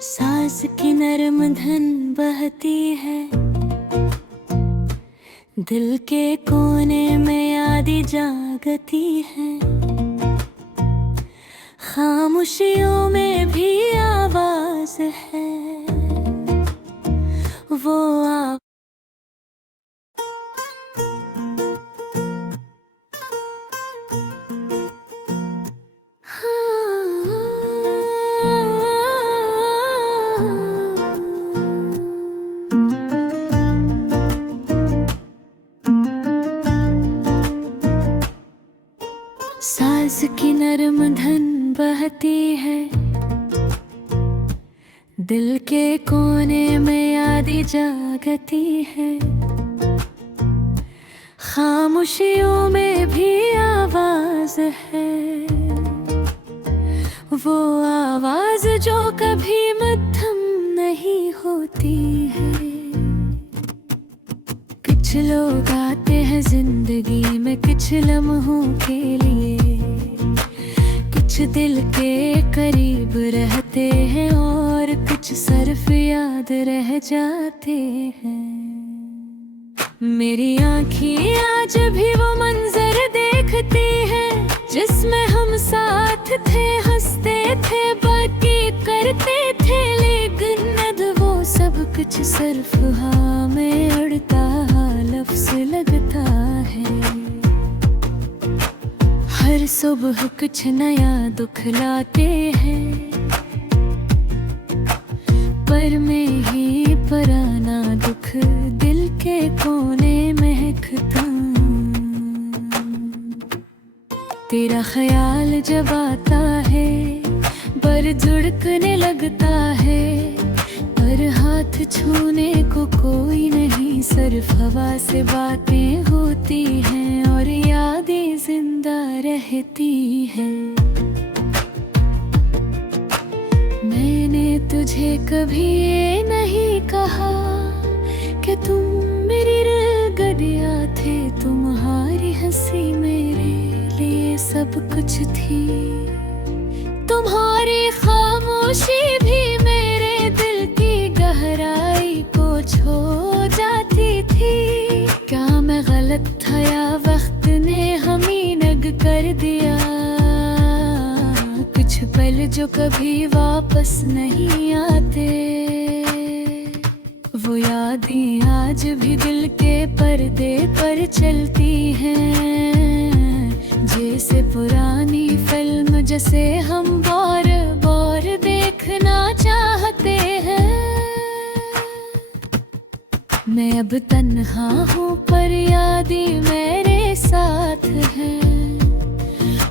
सांस की नरम धन बहती है, दिल के कोने में यादें जागती है। खामोशियों में भी आवाज है, वो आवाज सांस की नरम धन बहती है, दिल के कोने में यादें जागती है। खामोशियों में भी आवाज है, वो आवाज जो कभी मध्यम नहीं होती है। कुछ लोग आते हैं जिंदगी में कुछ लम्हों के लिए, कुछ दिल के करीब रहते हैं और कुछ सिर्फ याद रह जाते हैं। मेरी आँखें आज भी वो मंजर देखती हैं जिसमें हम साथ थे, हंसते थे, बातें करते थे, लेकिन अब वो सब कुछ सिर्फ हाँ में अड़ता लफ्ज़ लगता है। हर सुबह कुछ नया दुख लाते हैं, पर में ही पुराना दुख दिल के कोने महकता। तेरा ख्याल जब आता है पर धड़कने लगता है, पर हाथ छूने को कोई नहीं, सिर्फ हवा से बातें होती हैं और यादें जिंदा रहती हैं। मैंने तुझे कभी ये नहीं कहा कि तुम मेरी रगड़िया थे, तुम्हारी हंसी मेरे लिए सब कुछ थी, तुम्हारी खामोशी भी मेरे दिल की गहराई को छू जाती थी। क्या मैं गलत था या वक्त ने हमें नग कर दिया? कुछ पल जो कभी वापस नहीं आते, वो यादें आज भी दिल के पर्दे पर चलती हैं, जैसे पुरानी फिल्म जिसे हम बार बार देखना चाहते हैं। मैं अब तन्हा हूँ पर यादें मेरे साथ हैं,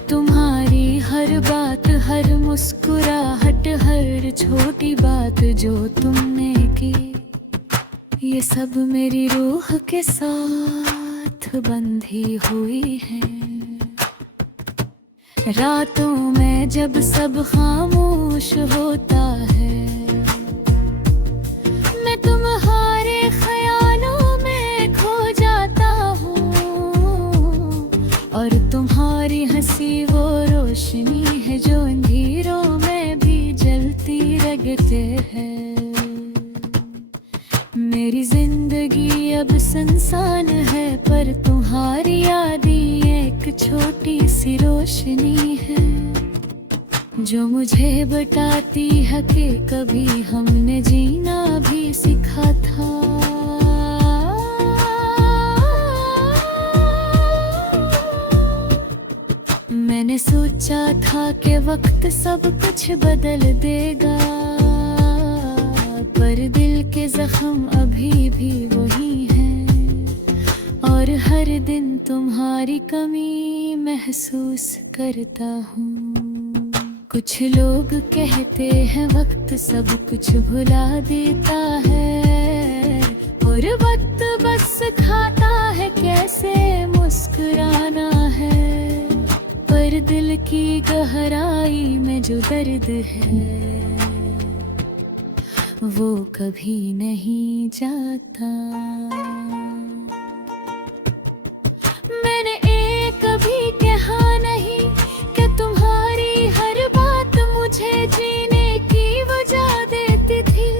तुम्हारी हर बात, हर मुस्कुराहट, हर छोटी बात जो तुमने की, ये सब मेरी रूह के साथ बंधी हुई है। रातों में जब सब खामोश होता है, मैं तुम्हारे ख्यालों में खो जाता हूँ, और तुम्हारी हंसी वो रोशनी है जो अंधेरों में भी जलती रगते हैं। मेरी जिंदगी अब सुनसान है, पर तुम्हारी यादें एक छोटी सी रोशनी है, जो मुझे बताती है कि कभी हमने जीना भी सीखा था। मैंने सोचा था कि वक्त सब कुछ बदल देगा, पर दिल के जख्म अभी भी वही हैं, और हर दिन तुम्हारी कमी महसूस करता हूँ। कुछ लोग कहते हैं वक्त सब कुछ भुला देता है, और वक्त बस खाता है कैसे मुस्कुराना है, पर दिल की गहराई में जो दर्द है वो कभी नहीं जाता। मैंने एक कभी कहा नहीं कि तुम्हारी हर बात मुझे जीने की वजह देती थी,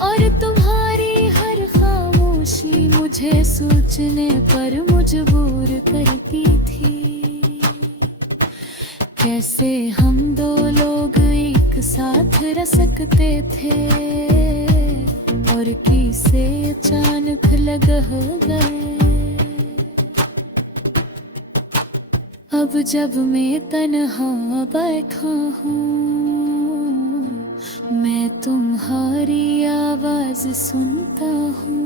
और तुम्हारी हर खामोशी मुझे सोचने पर मजबूर करती थी। कैसे हम दो लोग एक साथ रह सकते थे और किसे अचानक लग गए। अब जब मैं तन्हा बैठा हूँ मैं तुम्हारी आवाज सुनता हूँ।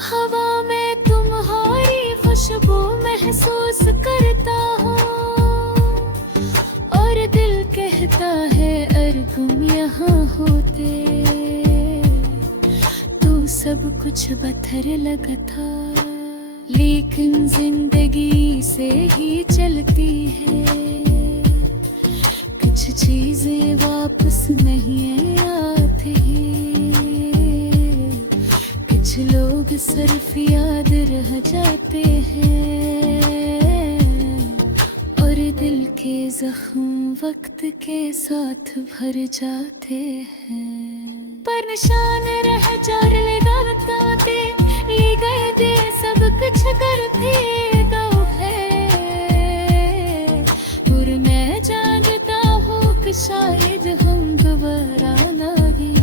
हवा में तुम्हारी खुशबू महसूस करता हूँ, और दिल कहता है अगर तुम यहाँ होते तो सब कुछ पत्थर लगता। लेकिन जिंदगी से ही चलती है, कुछ चीजें वापस नहीं आती, कुछ लोग सिर्फ याद रह जाते हैं, और दिल के जख्म वक्त के साथ भर जाते हैं। पर निशान रह जार लगाते ले गए दे सब कुछ करते दो है, और मैं जानता हूँ कि शायद हम दोबारा नहीं,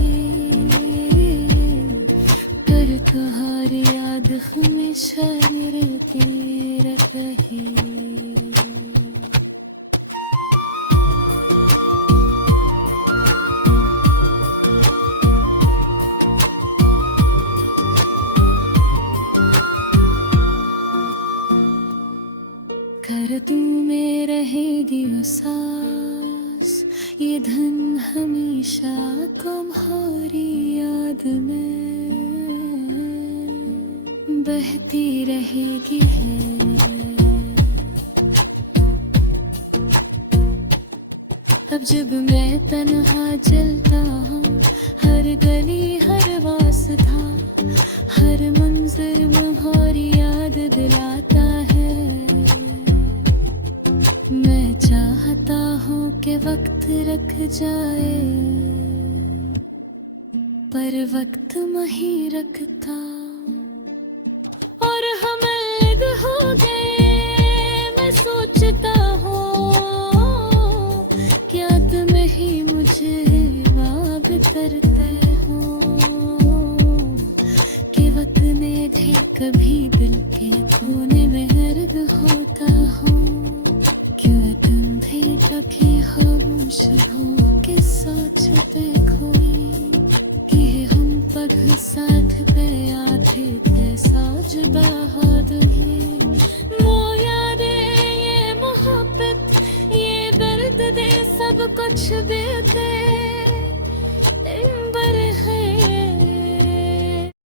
पर तुम्हारी याद हमेशा मिलती रही। कर तू में रहेगी वो सांस, ये धन हमेशा तुम्हारी याद में बहती रहेगी है। अब जब मैं तन्हा चलता हूँ हर गली हर वास्ता हर मंजर मुहारी याद दिलाता है। मैं चाहता हूँ कि वक्त रख जाए पर वक्त नहीं रखता, और हम अलग हो गए। मैं सोचता हूँ क्या तुम ही मुझे माफ करते हो कि वक्त में भी कभी दिल के कोने में दर्द होता हो। क्या तुम भी कभी खामोश हो के साथ पे खोई कि हम पग साथ पे आधे पे साज बहादुरी। वो यादें ये मोहब्बत ये दर्द दे सब कुछ देते